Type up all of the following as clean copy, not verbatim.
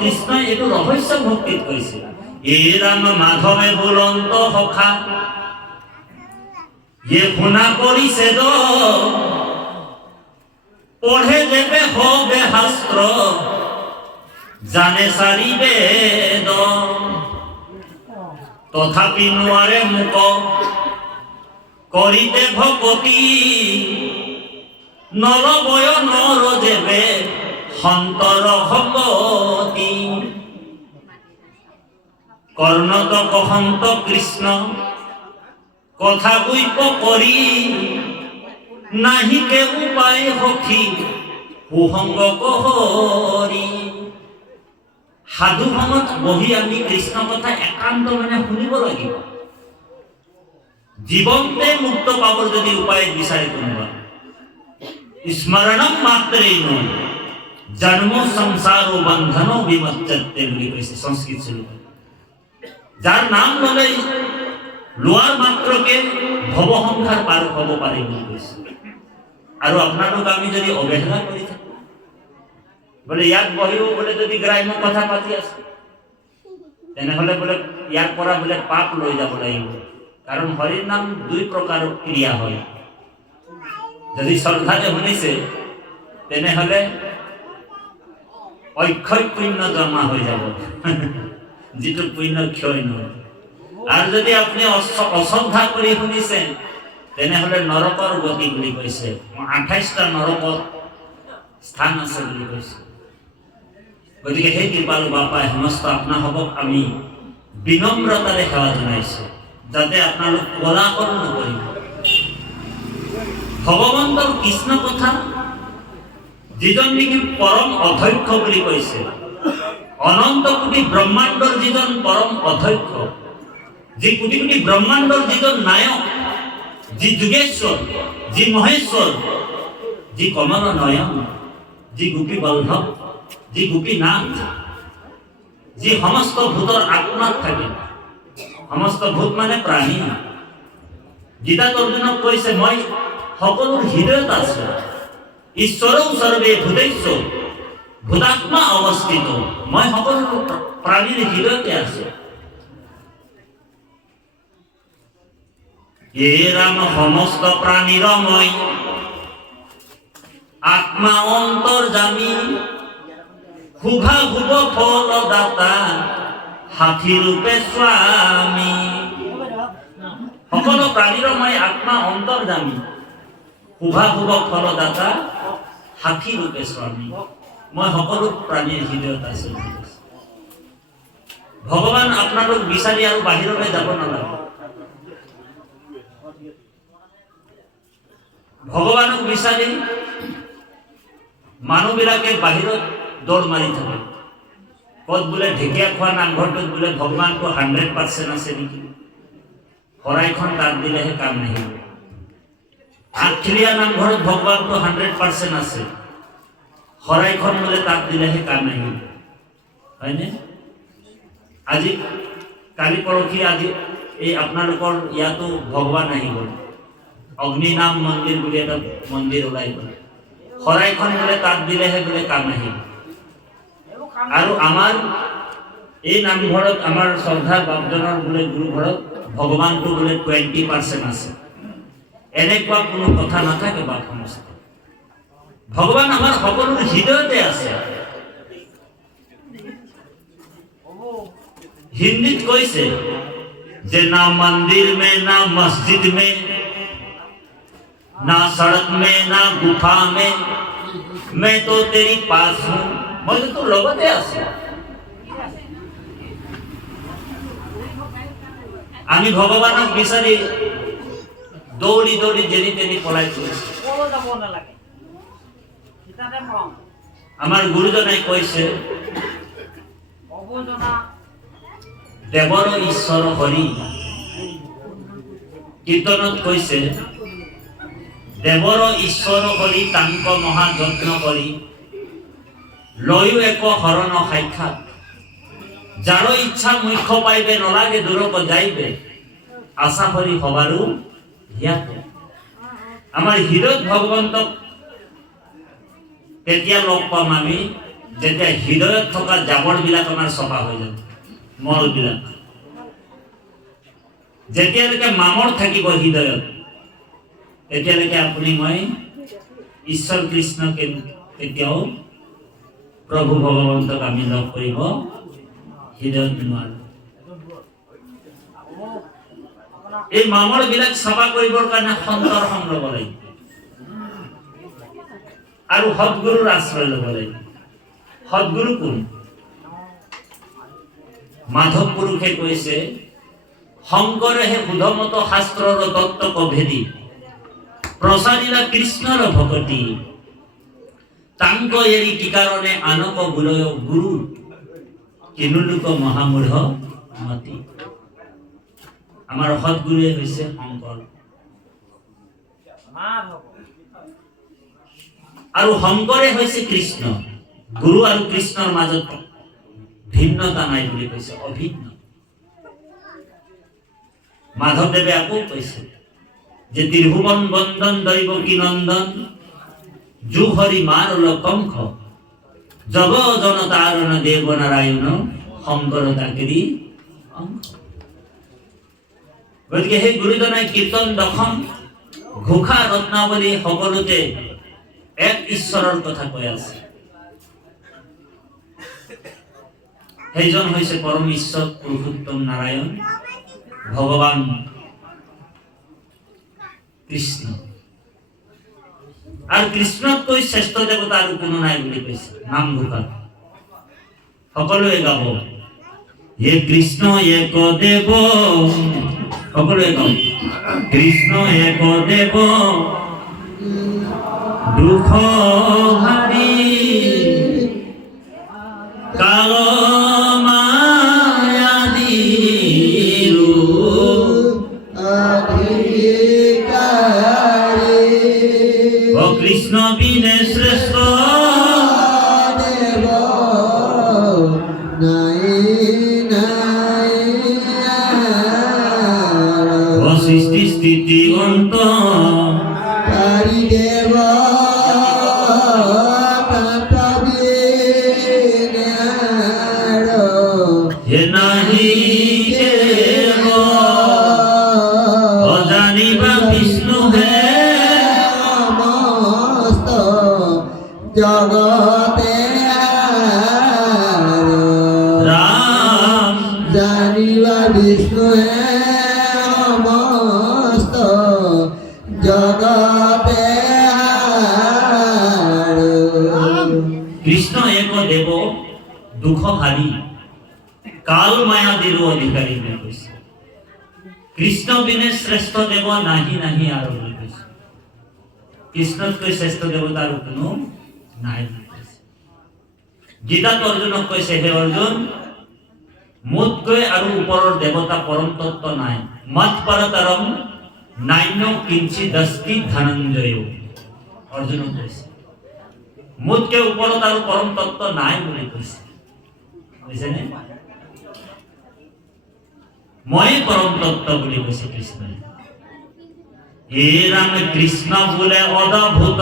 কৃষ্ণই এইটো ৰহস্য ভক্তিত কৈছে। এ ৰাম মাধৱে বুলন্ত সখা ये खुना करिছে দ পঢ়ে যেবে হবে শাস্ত্ৰ জানে সাৰি বেদ তথাপি নোৱাৰে মুক কৰিতে ভকতি নৰবয় নৰ যেবে সন্তৰ ভকতি কৰ্ণতক সন্ত কৃষ্ণ কথা বুইপ কৰি নাহিকে উপায় সখী সুসংগ কহৰি সাধু সংগত বহি আমি কৃষ্ণ কথা একান্ত মানে শুনিব লাগিব। জীৱনতে মুক্ত পাবৰ যদি উপায় বিচাৰে কোনোবা স্মৰণম মাত্ৰেণ জন্ম সংসাৰ বন্ধন বিমুচ্যতে বুলি কৈছে সংস্কৃত শ্লোক। যাৰ নাম ললে লোৱাৰ মাত্ৰকে ভৱ সংসাৰ পাৰ হ'ব পাৰে বুলি কৈছে। আৰু আপোনালোক আমি যদি অৱহেলা কৰি থাকো বোলে ইয়াত বহিও বোলে যদি গ্ৰাম্য কথা পাতি আছে তেনেহলে বোলে ইয়াৰ পৰা বোলে পাপ লৈ যাব লাগিব। কাৰণ হৰিৰ নাম দুই প্ৰকাৰৰ ক্ৰিয়া হয়। যদি শ্ৰদ্ধাৰে শুনিছে তেনেহলে অক্ষয় পুণ্য জমা হৈ যাব যিটো পুণ্য ক্ষয় নহয়। আর যদি আপনি অশ্রদ্ধা করে শুনিছেন তেনেহলে নৰকৰ গতি বুলি কৈছে। 28টা নৰকৰ স্থান আছে বুলি কৈছে। গতিকে সেই কৃপালু বাপাই সমস্ত আপোনালোকক আমি বিনম্ৰতাৰে সেৱা জনাইছো যাতে আপোনালোক কোলাহল নকৰিব। ভগৱন্তৰ কৃষ্ণ কথা যিজন নেকি পৰম অধ্যক্ষ বুলি কৈছে, অনন্ত কোটি ব্ৰহ্মাণ্ডৰ যিজন পৰম অধ্যক্ষ, যি কোটি কোটি ব্ৰহ্মাণ্ডৰ যিজন নায়ক, যি যোগেশ্বৰ, যি মহেশ্বৰ, যি কমল নয়ন, যি গোপী বল্লভ, যি গোপীনাথ, যি সমস্ত ভূতৰ আত্মাত থাকে। সমস্ত ভূত মানে প্ৰাণী। গীতাত অৰ্জুনক কৈছে মই সকলোৰ হৃদয়ত আছো। ঈশ্বৰৌ সৰ্বে ভূতেশ্ব ভূতাত্মা অৱস্থিত। মই সকলো প্ৰাণীৰ হৃদয়তে আছো। এ রাম সমস্ত প্রাণীর মই আত্মা অন্তর্যামী শুভা শুভ ফল দাতা হাতী রূপে স্বামী। সকল প্রাণীর মই আত্মা অন্তর্যামী শুভা শুভ ফল দাতা হাতী রূপে স্বামী। মই সকলো প্রাণীর হৃদয়ত আছো। ভগবান আপোনালোক বিচাৰি আৰু বাহিৰলৈ যাব নালাগে। ভগৱানক বিচাৰি মানুহবিলাকে বাহিৰত দৌৰ মাৰি থাকে। ক'ত বোলে ঢেকীয়া খোৱা নামঘৰটোত বোলে ভগৱানটো 100% আছে নেকি, শৰাইখন তাত দিলেহে কাম নাহিব। আঠখেলীয়া নামঘৰত ভগৱানটো 100% আছে, শৰাইখন বোলে তাত দিলেহে কাম নাহিব, হয়নে? আজি কালি পৰহি আজি এই আপোনালোকৰ ইয়াতো ভগৱান আহি গ'ল। অগ্নিনাম মন্দিৰ বুলি এটা মন্দিৰ ওলাই গ'ল, শৰাইখন বোলে তাত দিলেহে বোলে কাম আহিব। আৰু আমাৰ এই নামঘৰত আমাৰ শ্ৰদ্ধা বাপজনৰ বোলে গুৰুঘৰত ভগৱানটো বোলে 20% আছে। এনেকুৱা কোনো কথা নাথাকে বাপ সমস্ত। ভগৱান আমাৰ সকলোৰ হৃদয়তে আছে। হিন্দীত কৈছে যে না মন্দির में ना मस्जिद में ना सड़क में ना गुफा में मैं तो तेरी पास हूँ। मैं तो लगते आছো। আমি ভগৱানক বিচাৰি দৌৰি দৌৰি যেনি তেনি পলাই ফুৰিছো। আমাৰ গুৰুজনাই কৈছে দেৱৰ ঈশ্বৰ হৰি। কীৰ্তনত কৈছে দেৱৰ ঈশ্বৰ হৰি তাংক মহা যত্ন কৰি লয়ো এক হৰণ সাক্ষাৎ। যাৰ ইচ্ছা মুখ্য পাইবে নলাগে দূৰক যাইবে আশা কৰি হবাৰো হিয়াতে। আমাৰ হৃদয়ত ভগৱন্তক কেতিয়া লগ পাম আমি যেতিয়া হৃদয়ত থকা জাবৰবিলাক আমাৰ চফা হৈ যাব, মলবিলাক। যেতিয়ালৈকে মামৰ থাকিব হৃদয়ত, তেতিয়ালৈকে আপুনি মই ঈশ্বৰ কৃষ্ণকে কেতিয়াও প্ৰভু ভগৱন্তক আমি লগ কৰিব হৃদয়ত নোৱাৰো। এই মামৰ বিলাক চাফা কৰিবৰ কাৰণে সন্তৰ সংগ ল'ব লাগিব আৰু সৎগুৰুৰ আশ্ৰয় ল'ব লাগিব। সৎগুৰু কোন? মাধৱ পুৰুষে কৈছে, শংকৰেহে শুদ্ধমত শাস্ত্ৰৰ তত্ত্বক ভেদি প্ৰচাৰিলা কৃষ্ণৰ ভকতি, তাংক এৰি কি কাৰণে আনক গুৰয় গুৰু, কিনুলোক মহামূঢ় মতি। আমাৰ সৎগুৰুৱে হৈছে শংকৰ আৰু শংকৰে হৈছে কৃষ্ণ। গুৰু আৰু কৃষ্ণৰ মাজত ভিন্নতা নাই বুলি কৈছে, অভিন্ন। মাধৱদেৱে আকৌ কৈছে যে ত্ৰিভুৱন বন্দন দৈব কি নন্দন, যু হৰি মাৰল কঙ্খ, জগ জনতাৰণ দেব নাৰায়ণ, শংকৰ তাকেৰি অংশ। গতিকে সেই গুৰুজনাই কীৰ্তন দশম, ঘোষা ৰত্নাৱলী সকলোতে এক ঈশ্বৰৰ কথা কৈ আছে। সেইজন হৈছে পৰম ঈশ্বৰ পুৰুষোত্তম নাৰায়ণ ভগৱান কৃষ্ণ। আৰ কৃষ্ণতকৈ শ্ৰেষ্ঠ দেৱতা আৰু কোনো নাই বুলি কৈছে নাম ঘোষা। সকলোৱে গাব, য়ে কৃষ্ণ এক দেৱ, সকলোৱে গাব, কৃষ্ণ এক দেৱ দুখ হাৰি, কাল মায়া দিৰু ও কৃষ্ণ বিনে শ্রেষ্ঠ দেব নাই নাই, ও সৃষ্টি স্থিতি অন্ত কারি দেব হে নাহি দেব, অজানিবা বিষ্ণু হে জগতে রাম, জানিবা বিষ্ণু হে সমস্ত জগতে। কৃষ্ণ এক দেব দুঃখ হারি, কাল মায়া দেব অধিকারী বুলি কৈছে। কৃষ্ণ বিনে শ্ৰেষ্ঠ দেৱ নাহি নাহি আৰু বুলি কৈছে। কৃষ্ণতকৈ শ্ৰেষ্ঠ দেৱতা আৰু কোনো নাই বুলি কৈছে। গীতাত অৰ্জুনক কৈছে, হে অৰ্জুন, মোতকৈ আৰু ওপৰৰ দেৱতা পৰম তত্ত্ব নাই, মত পৰতৰম নান্য কিঞ্চিৎ অস্তি ধনঞ্জয়। অৰ্জুনক কৈছে মোতকৈ ওপৰত আৰু পৰম তত্ত্ব নাই বুলি কৈছে। বুজিছেনে? মই পৰম তত্ত্ব বুলি কৈছে কৃষ্ণই। হে ৰাম কৃষ্ণ বোলে অদ্ভুত,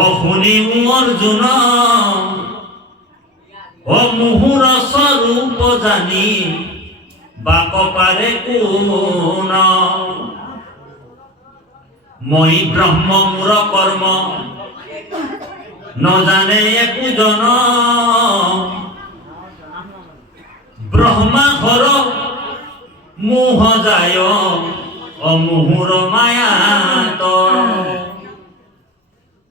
ও শুনি অৰ্জুন, ও মুহুৰ স্বৰূপ জানি বাক পাৰে কোন, মই ব্ৰহ্ম মোৰ কৰ্ম নজানে একো জন, ব্ৰহ্মা হৰ মোহ যায় অমোহৰ মায়াত।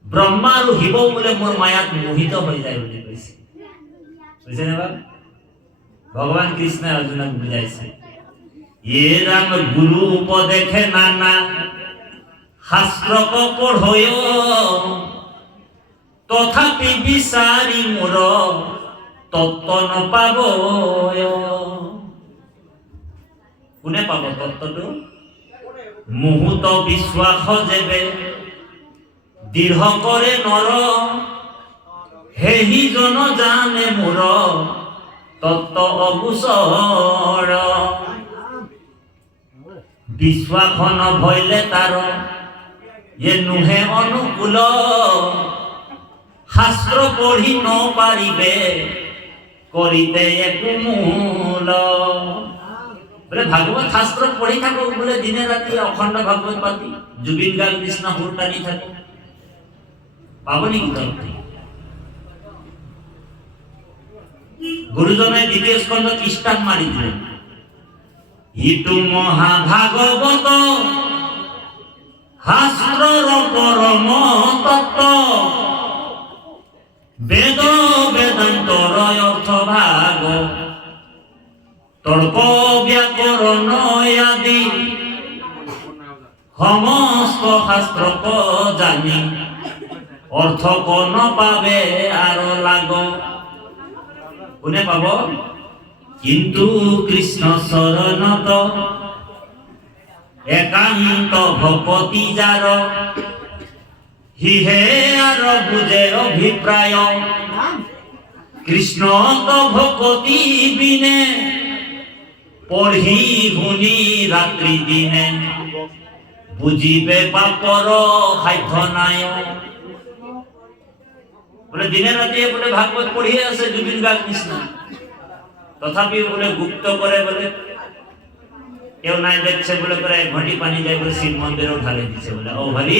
ব্ৰহ্মা আৰু শিৱ বোলে মোৰ মায়াত মোহিত হৈ যায় বুলি কৈছে। বুজিছেনে বাৰু? ভগৱান কৃষ্ণই অৰ্জুনক বুজাইছে, এ ৰাম গুৰু উপদেশে নানা শাস্ত্ৰক পঢ়য়, তথাপি বিচাৰি মোৰ তত্ত্ব নাপাবয়। কোনে পাব তত্ত্বটো? মুহূৰ্ত বিশ্বাস যেবে দৃঢ় কৰে নৰ, হেহি জন জানে মোৰ তত্ত্ব অগোচৰ। বিশ্বাস নভৈলে তাৰ এ নুহে অনুকূল, শাস্ত্র পঢ়ি নপারিবে করিতে একু মূল। বলে ভাগবত শাস্ত্র পড়ি থাকো, বলে দিনে রাতে অখণ্ড ভাগবত পাতি জুবিন গার্গ কৃষ্ণ হুর টানি থাকো, পাবনি কি তরফে? গুরুজনের দ্বিতীয় স্কন্ধ খ্রিস্টান মারি দিলেন, ইটু মহাভাগবত শাস্ত্রর পরম তত্ত্ব, বেদ বেদান্তর অর্থ ভাগ, তর্ক ব্যাকরণ আদি সমস্ত শাস্ত্র জানি, অর্থ কোন পাবে আর লাগ। কোনে পাব? কিন্তু কৃষ্ণ শরণত একান্ত ভকতি যার, হিহে আর বুঝে অভিপ্রায়, কৃষ্ণ তো ভকতি বিনে পঢ়ি শুনি রাত্রি দিনে, বুঝিবে পাপর সাধ্য নাই। বলে দিনে রাতে বলে ভাগবত পড়িয়ে আছে জুবিন গার্গ কৃষ্ণ, তথাপি বলে গুপ্ত করে, বলে কেউ নাই দেখছে বলে করে ঘটি পানি যায় বলে শিব মন্দিরেও ঢালে দিচ্ছে, বলে ও হরি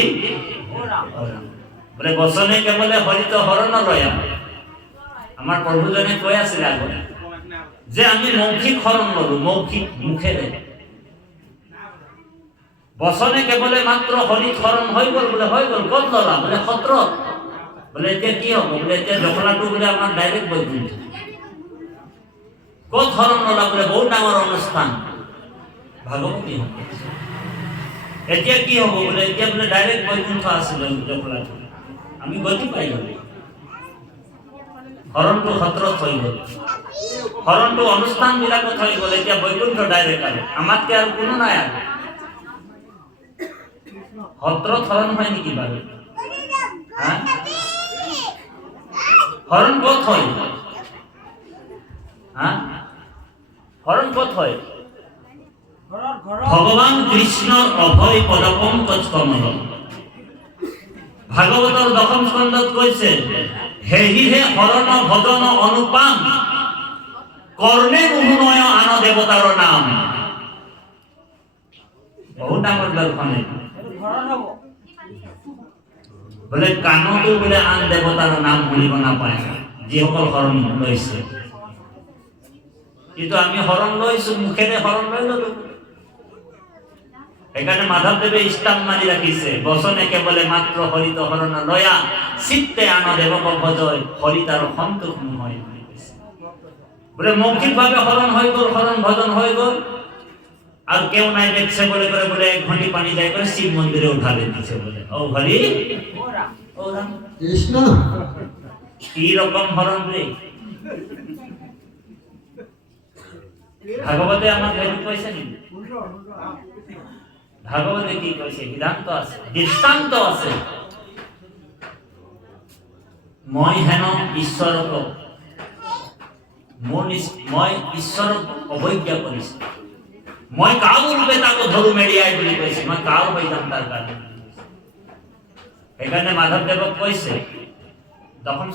বলে বসনে কে বলে হরি তো হরণ লয়া। আমার প্রভুজনে কয়ে আসলে আগে যে আমি মৌখিক হরণ লবো, মৌখিক মুখেরে, বসনে কে বলে মাত্র হরি হরণ হয়ে গল, বলে হয়ে গল কত ললা, বলে সত্র, বলে এতিয়া কি হব, বলে এতিয়া জখলাটো বলে আমার ডাইরেক্ট বৈকুণ্ঠ, কত হরণ ললা, বলে বহু ডাঙর অনুষ্ঠান ভাগবতী হব, এতিয়া কি হব, বলে এতিয়া বলে ডাইরেক্ট বৈকুণ্ঠ আসলে জখলাটো, আমি গতি পাই গল, হৰণটো সত্ৰত হৈ গল, হৰণটো অনুষ্ঠান বিলাকত হৈ গল, এতিয়া বৈকুণ্ঠ ডাইৰেক্ট আৰু আমাতকে আৰু কোনো নাই আৰু সত্ৰত হৰণ হয় নেকি বাৰু? হৰণ ক'ত হয়? হৰণ ক'ত হয়? ভগৱান কৃষ্ণৰ অভয় পদপঙ্কজ কমল। ভাগৱতৰ দশম স্কন্ধত কৈছে, হেহিহে হৰণ ভজন অনুপাম, কৰ্ণে নুশুনয় আন দেৱতাৰ নাম। বহুত ডাঙৰ দৰ্শনে, বলে কাণতো বোলে আন দেৱতাৰ নাম শুনিব নাপায় যিসকল হৰণ লৈছে, কিন্তু আমি হৰণ লৈছো, মুখেৰে হৰণ লৈ ললো। এখানে মাধবদেৱে স্টাম্প মারি রাখিছে, বসনে কেবলে মাত্র হরিত হরণ লয়া, চিত্তে আন দেবক ভজয়, হরি তার সন্তোষ নহয়। বলে মৌখিক ভাবে হরণ হয়ে গল, হরণ ভজন হয়ে গল, আর কেউ নাই দেখছে বলে করে বলে এক ঘটি পানি যায় করে শিব মন্দিরে উঠালে দিচ্ছে, বলে ও হরি ও রাম কৃষ্ণ, কি রকম হরণ রে। ভাগবতে আমার ভেলু পয়সা নি, ভাগবতে কি কইছে? সিদ্ধান্ত আছে, দৃষ্টান্ত আছে। মই হেন ঈশ্বরক, মই ঈশ্বরক অবজ্ঞা কৰিছো, মই কাউ ৰূপে তাকো ধৰু মেৰিয়াই বুলি কৈছে, মই কাউ হৈ যাম তাৰ কাৰণে। সেইকাৰণে মাধৱদেৱক কৈছে, তখন